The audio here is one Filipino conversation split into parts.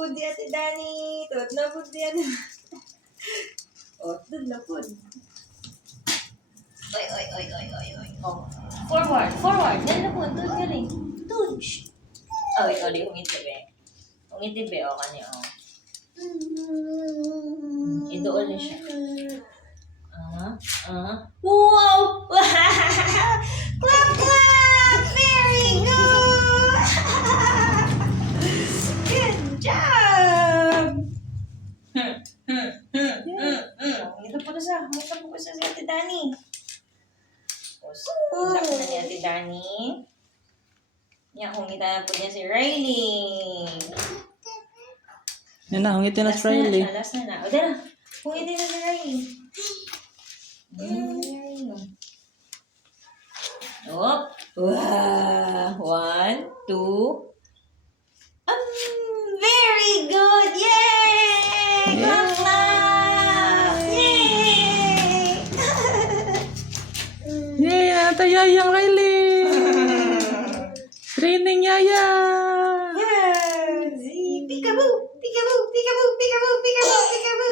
po di Ate Dani. Tuot na po di Ate. O, tuot na po. Oy, oy, oy, oy, oy, oy. Oh. Forward, forward. Dali na po. Tuot ka rin. Tuot. Oh, ikaw di humiti be. Humiti be, o kani, o. Idoon na siya. Wow! Clap, clap! Very good! Good job! Ito po na siya. Ito po siya si Ate Dani. Ilak na ni Ate Dani. Yan, humita na po niya si Riley. Yan na, hungitin na si Riley. Last na na. O, dala. Humitin na si Riley. Oh. Wow. 1, 2. Very good. Yay! Clap, clap! Yay! Yay, ata yayang Riley. Training yaya. Yes! Peekaboo! Peekaboo! Peekaboo! Peekaboo! Peekaboo!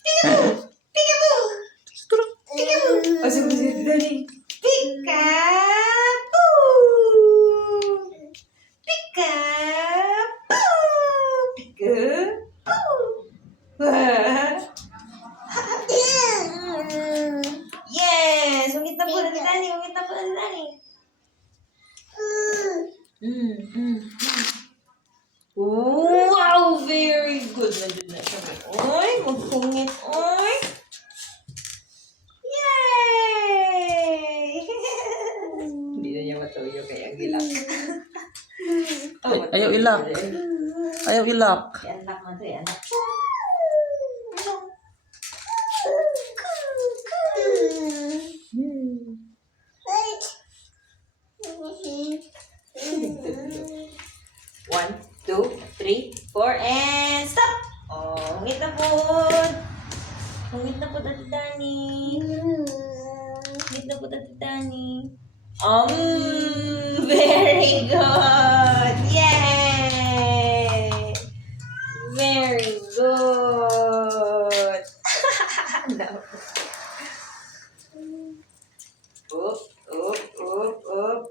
Peekaboo! Peekaboo! Peekaboo! Peekaboo! O, sige, dali. Peekaboo! Peekaboo! Peekaboo! Yes! Ungit na po na Dani. Ungit na po na Dani. Wow! Very good. Nandun na siya. Oy! Magpungit. Oy! Yay! Hindi na niya matuyo kaya gilak. Ayaw ilak. Ayaw ilak. I-unlock mo ito. I-unlock. One, two, three, four, and stop! Oh, hungit na po. Hungit na po, Ate Dani. Hungit na po, Ate Dani. Very good! Yay! Very good! No. Oop, oop, oop, oop.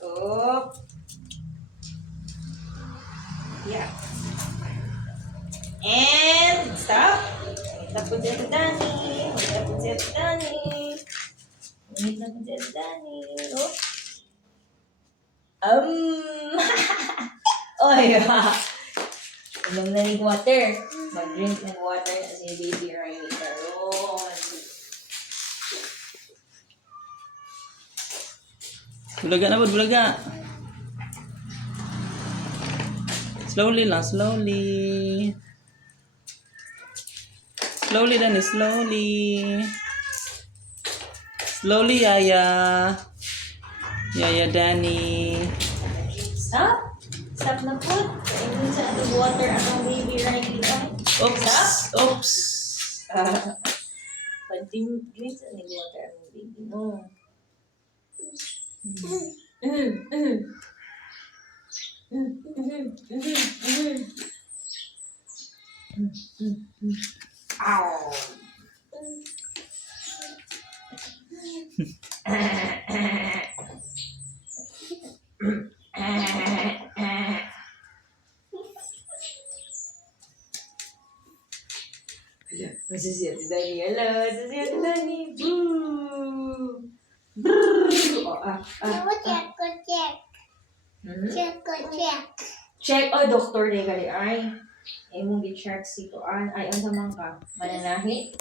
Oop. Yeah. And stop. Wait na po si Ate Dani. Wait na po si Ate Dani. Wait na po si Ate Dani. Oh. Oy, inom na ng water. Mag-drink ng water na si Baby Riley Caron. Bulaga na po, bulaga. Slowly lang, slowly. Slowly, Dani, slowly. Slowly, Yaya. Yaya, Dani. Stop. Stop na po. Inom sa ating water ang Baby Riley Caron. Oops, oops. Pag-drink sa ating water ang baby mo. Ow. Masisiya si Dani. Hello, masisiya si Dani. Boo! Brrrr! Oh, Check, oh, doktor ni gali ay. Ay mong gi-check si Kuan. Ay, ang samang ka. Mananahi.